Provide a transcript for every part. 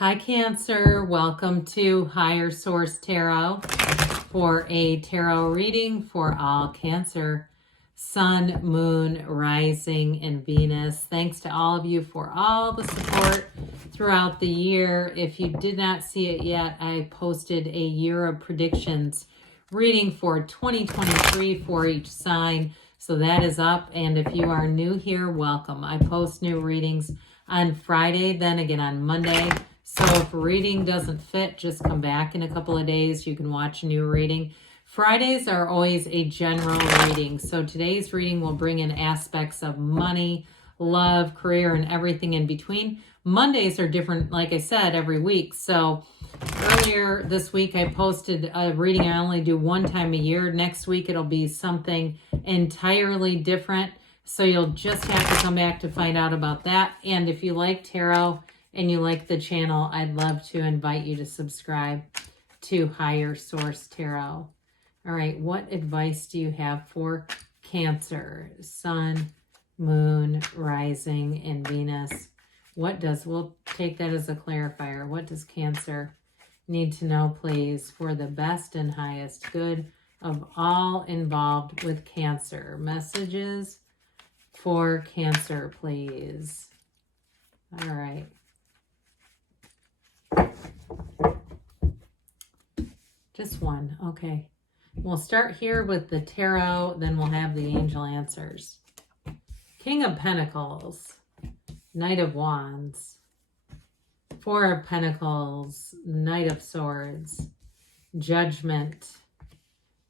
Hi, Cancer. Welcome to Higher Source Tarot for a tarot reading for all Cancer, Sun, Moon, Rising, and Venus. Thanks to all of you for all the support throughout the year. If you did not see it yet, I posted a year of predictions reading for 2023 for each sign. So that is up. And if you are new here, welcome. I post new readings on Friday, then again on Monday. So if reading doesn't fit, just come back in a couple of days. You can watch a new reading. Fridays are always a general reading. So today's reading will bring in aspects of money, love, career, and everything in between. Mondays are different, like I said, every week. So earlier this week, I posted a reading I only do one time a year. Next week, it'll be something entirely different. So you'll just have to come back to find out about that. And if you like tarot and you like the channel, I'd love to invite you to subscribe to Higher Source Tarot. All right, what advice do you have for Cancer, Sun, Moon, Rising, and Venus? We'll take that as a clarifier. What does Cancer need to know, please, for the best and highest good of all involved with Cancer? Messages for Cancer, please. All right. Just one. Okay. We'll start here with the tarot, then we'll have the angel answers. King of Pentacles, Knight of Wands, Four of Pentacles, Knight of Swords, Judgment,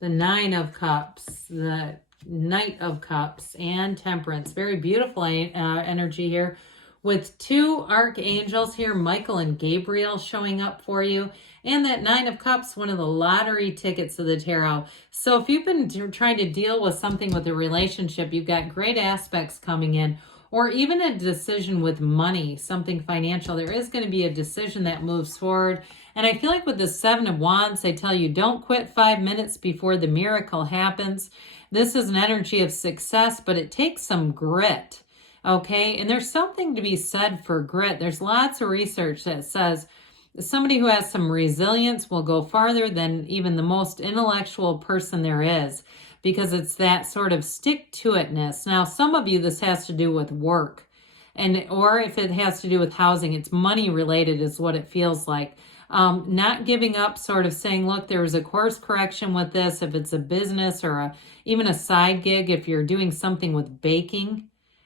the Nine of Cups, the Knight of Cups, and Temperance. Very beautiful energy here with two archangels here, Michael and Gabriel, showing up for you. And that Nine of Cups, one of the lottery tickets of the tarot. So if you've been trying to deal with something with a relationship, you've got great aspects coming in, or even a decision with money, something financial. There is going to be a decision that moves forward. And I feel like with the Seven of Wands, they tell you don't quit 5 minutes before the miracle happens. This is an energy of success, but it takes some grit. Okay, and there's something to be said for grit. There's lots of research that says somebody who has some resilience will go farther than even the most intellectual person there is, because it's that sort of stick-to-itness. Now, some of you, this has to do with work, or if it has to do with housing, it's money-related is what it feels like. Not giving up, sort of saying, look, there was a course correction with this, if it's a business or even a side gig, if you're doing something with baking.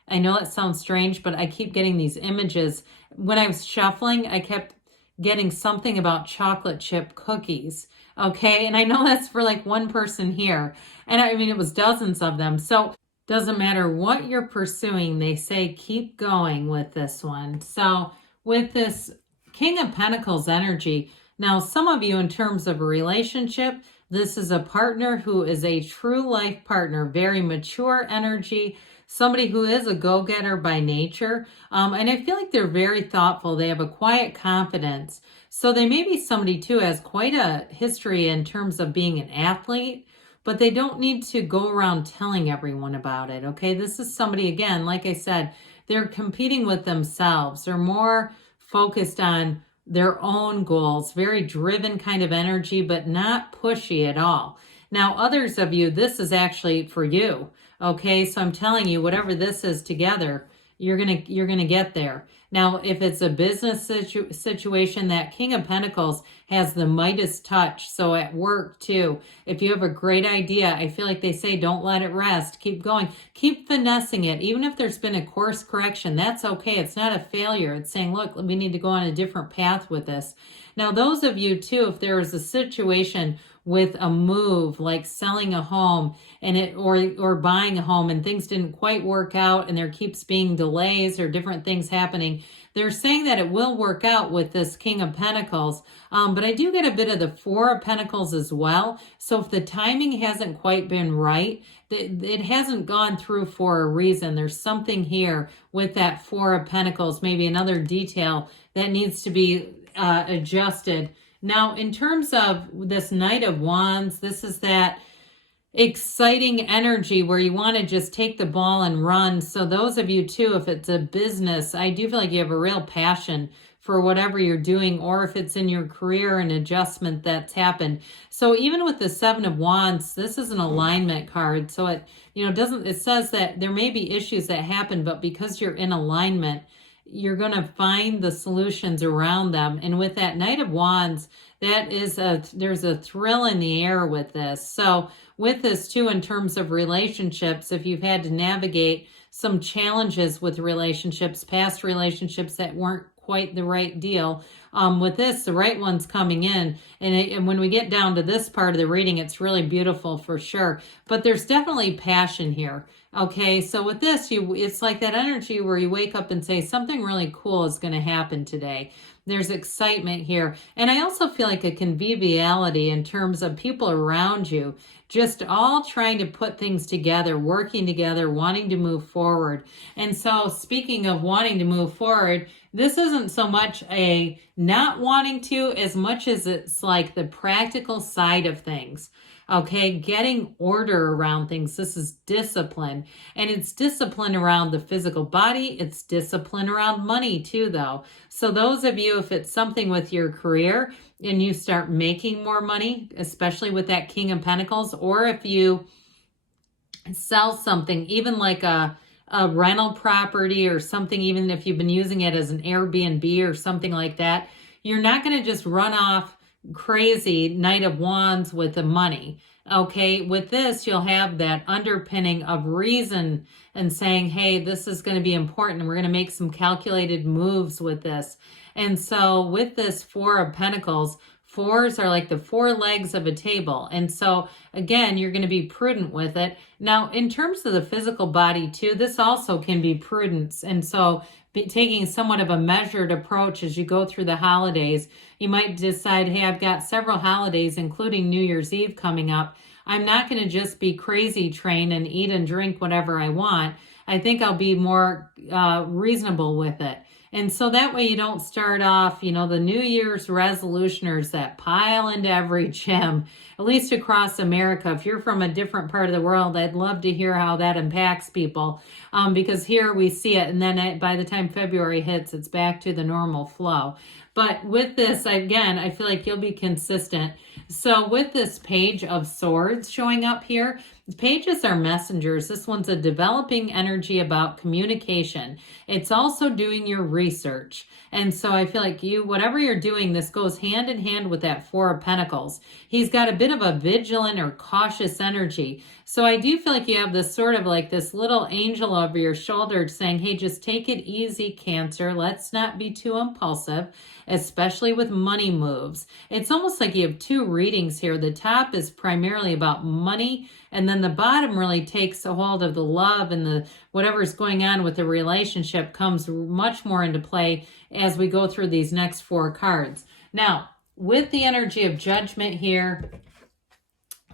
I know it sounds strange, but I keep getting these images. When I was shuffling, I kept getting something about chocolate chip cookies. Okay, and I know that's for like one person here. And I mean, it was dozens of them. So doesn't matter what you're pursuing, they say keep going with this one. So with this King of Pentacles energy, now some of you in terms of a relationship, this is a partner who is a true life partner, very mature energy, somebody who is a go-getter by nature. And I feel like they're very thoughtful. They have a quiet confidence. So they may be somebody too has quite a history in terms of being an athlete, but they don't need to go around telling everyone about it. Okay, this is somebody, again, like I said, they're competing with themselves. They're more focused on their own goals, very driven kind of energy, but not pushy at all. Now, others of you, this is actually for you. Okay, so I'm telling you, whatever this is together, you're gonna get there. Now, if it's a business situation, that King of Pentacles has the Midas touch. So at work too, if you have a great idea, I feel like they say, don't let it rest. Keep going. Keep finessing it. Even if there's been a course correction, that's okay. It's not a failure. It's saying, look, we need to go on a different path with this. Now, those of you too, if there is a situation with a move, like selling a home or buying a home, and things didn't quite work out and there keeps being delays or different things happening, they're saying that it will work out with this King of Pentacles. But I do get a bit of the Four of Pentacles as well. So if the timing hasn't quite been right, it hasn't gone through for a reason. There's something here with that Four of Pentacles, maybe another detail that needs to be adjusted. Now, in terms of this Knight of Wands, this is that exciting energy where you want to just take the ball and run. So those of you too, if it's a business, I do feel like you have a real passion for whatever you're doing, or if it's in your career, an adjustment that's happened. So even with the Seven of Wands, this is an alignment card. So it, it says that there may be issues that happen, but because you're in alignment, you're going to find the solutions around them. And with that Knight of Wands, there's a thrill in the air with this. So with this too, in terms of relationships, if you've had to navigate some challenges with relationships, past relationships that weren't quite the right deal, with this, the right one's coming in. And when we get down to this part of the reading, it's really beautiful for sure. But there's definitely passion here. Okay, so with this, it's like that energy where you wake up and say something really cool is going to happen today. There's excitement here. And I also feel like a conviviality in terms of people around you, just all trying to put things together, working together, wanting to move forward. And so speaking of wanting to move forward, this isn't so much a not wanting to as much as it's like the practical side of things. Okay, getting order around things. This is discipline. And it's discipline around the physical body. It's discipline around money too, though. So those of you, if it's something with your career and you start making more money, especially with that King of Pentacles, or if you sell something, even like a rental property or something, even if you've been using it as an Airbnb or something like that, you're not going to just run off crazy Knight of Wands with the money. Okay, with this, you'll have that underpinning of reason and saying, hey, this is going to be important and we're going to make some calculated moves with this. And so with this Four of Pentacles, fours are like the four legs of a table. And so again, you're going to be prudent with it. Now, in terms of the physical body too, this also can be prudence. And so taking somewhat of a measured approach as you go through the holidays, you might decide, hey, I've got several holidays, including New Year's Eve coming up. I'm not going to just be crazy train and eat and drink whatever I want. I think I'll be more reasonable with it. And so that way you don't start off, the New Year's resolutioners that pile into every gym, at least across America. If you're from a different part of the world, I'd love to hear how that impacts people, because here we see it. And then by the time February hits, it's back to the normal flow. But with this, again, I feel like you'll be consistent. So with this Page of Swords showing up here, pages are messengers. This one's a developing energy about communication. It's also doing your research. And so I feel like whatever you're doing, this goes hand in hand with that Four of Pentacles. He's got a bit of a vigilant or cautious energy. So I do feel like you have this sort of like this little angel over your shoulder saying, hey, just take it easy, Cancer. Let's not be too impulsive, especially with money moves. It's almost like you have two readings here. The top is primarily about money, and then the bottom really takes a hold of the love and the whatever's going on with the relationship comes much more into play as we go through these next four cards. Now, with the energy of Judgment here,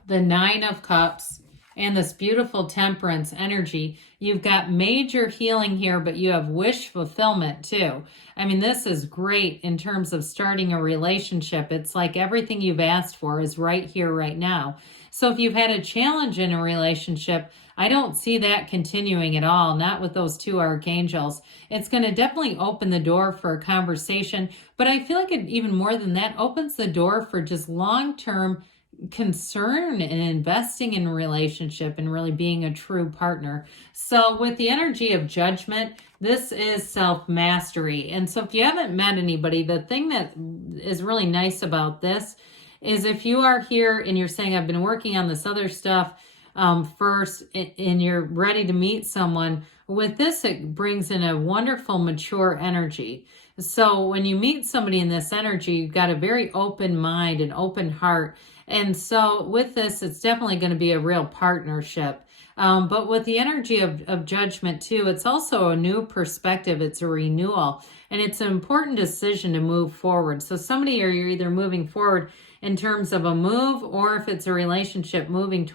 the Nine of Cups, and this beautiful Temperance energy, you've got major healing here, but you have wish fulfillment too. I mean, this is great in terms of starting a relationship. It's like everything you've asked for is right here, right now. So if you've had a challenge in a relationship, I don't see that continuing at all, not with those two archangels. It's going to definitely open the door for a conversation, but I feel like it even more than that opens the door for just long-term concern and investing in a relationship and really being a true partner. So with the energy of Judgment, this is self-mastery. And so if you haven't met anybody, the thing that is really nice about this is if you are here and you're saying, I've been working on this other stuff first, and you're ready to meet someone, with this, it brings in a wonderful, mature energy. So when you meet somebody in this energy, you've got a very open mind and open heart. And so with this, it's definitely going to be a real partnership. But with the energy of Judgment too, it's also a new perspective. It's a renewal, and it's an important decision to move forward. So somebody, you're either moving forward in terms of a move, or if it's a relationship, moving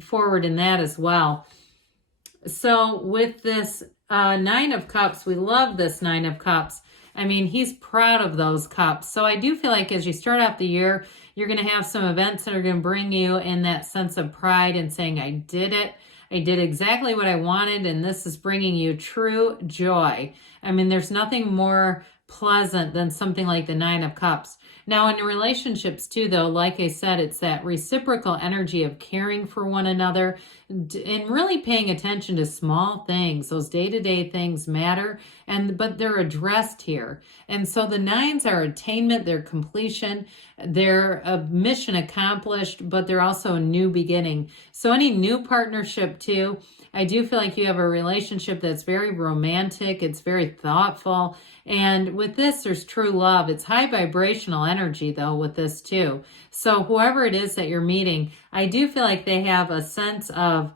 forward in that as well. So with this Nine of Cups, we love this Nine of Cups. I mean, he's proud of those cups. So I do feel like as you start off the year, you're going to have some events that are going to bring you in that sense of pride and saying, I did it. I did exactly what I wanted, and this is bringing you true joy. I mean, there's nothing more pleasant than something like the Nine of Cups. Now, in relationships too, though, like I said, it's that reciprocal energy of caring for one another and really paying attention to small things. Those day-to-day things matter, but they're addressed here. And so the nines are attainment, they're completion, they're a mission accomplished, but they're also a new beginning. So any new partnership too, I do feel like you have a relationship that's very romantic. It's very thoughtful. And with this, there's true love. It's high vibrational energy, though, with this, too. So whoever it is that you're meeting, I do feel like they have a sense of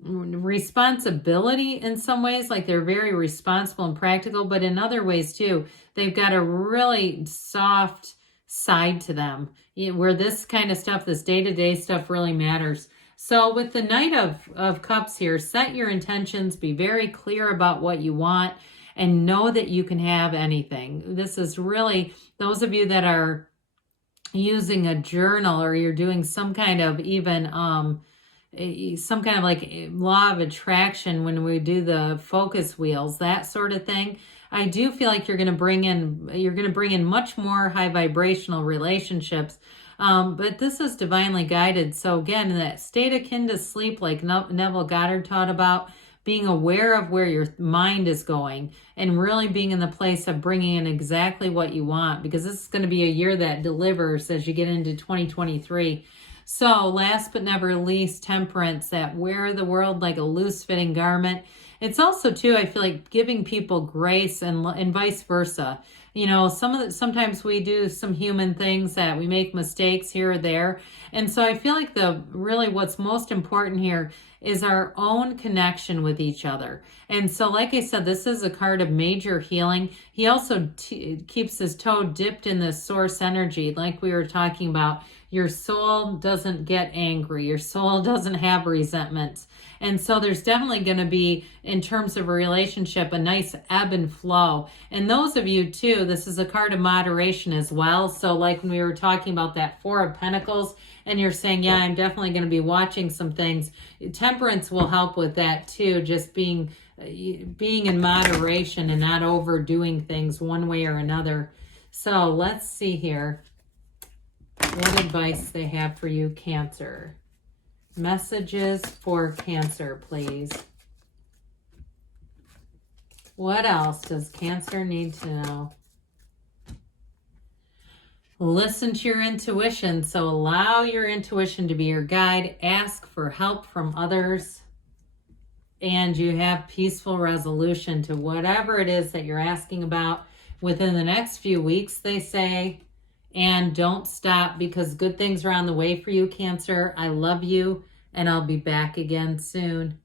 responsibility in some ways, like they're very responsible and practical, but in other ways, too, they've got a really soft side to them where this kind of stuff, this day-to-day stuff really matters. So with the Knight of Cups here, set your intentions, be very clear about what you want, and know that you can have anything. This is really, those of you that are using a journal or you're doing some kind of even, some kind of like law of attraction when we do the focus wheels, that sort of thing, I do feel like you're going to bring in much more high vibrational relationships. But this is divinely guided. So again, in that state akin to sleep, like Neville Goddard taught about, being aware of where your mind is going and really being in the place of bringing in exactly what you want, because this is going to be a year that delivers as you get into 2023. So last but never least, temperance, that wear the world like a loose fitting garment. It's also too, I feel like giving people grace and vice versa. You know, sometimes we do some human things that we make mistakes here or there. And so I feel like really what's most important here is our own connection with each other. And so, like I said, this is a card of major healing. He also keeps his toe dipped in the source energy, like we were talking about. Your soul doesn't get angry. Your soul doesn't have resentments. And so there's definitely going to be, in terms of a relationship, a nice ebb and flow. And those of you too, this is a card of moderation as well. So like when we were talking about that Four of Pentacles, and you're saying, yeah, I'm definitely going to be watching some things. Temperance will help with that too, just being in moderation and not overdoing things one way or another. So let's see here what advice they have for you, Cancer. Messages for Cancer, please. What else does Cancer need to know? Listen to your intuition. So allow your intuition to be your guide. Ask for help from others. And you have peaceful resolution to whatever it is that you're asking about within the next few weeks, they say. And don't stop, because good things are on the way for you, Cancer. I love you, and I'll be back again soon.